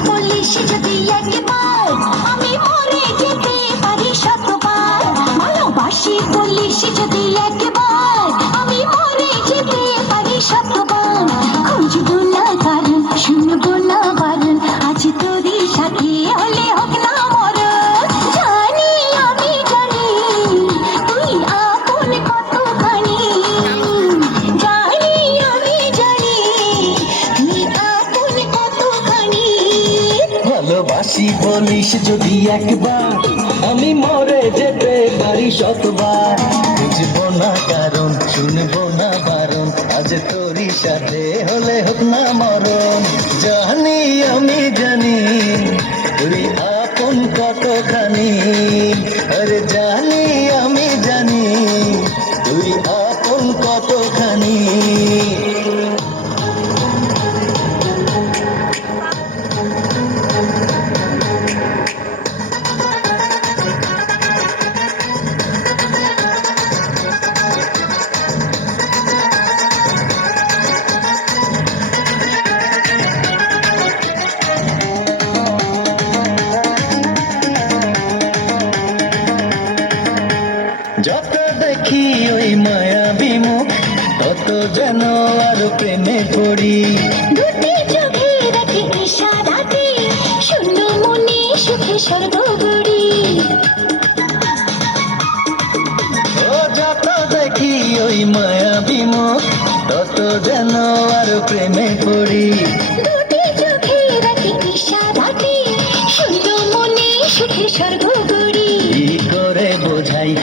হলি সেটাতেই একবার আমি মরে বলিস যদি একবার, আমি মরে যেতে পারি শতবার। বুঝব না কারণ, শুনব না বারণ, আজ তোরই সাথে হলে হোক না মরণ। জানি আমি জানি তুই আপন কতখানি দেখি ওই মুখ। তত যেন আর প্রেমে পড়ি। দুটি চোখে রাখি ইশারাতে শূন্য মনে সুখে স্বর্গ গড়ি ও যত দেখি ওই মায়াবী মুখ তত যেন আর প্রেমে পড়ি। দুটি চোখে রাখি ইশারাতে শূন্য মনে সুখে স্বর্গ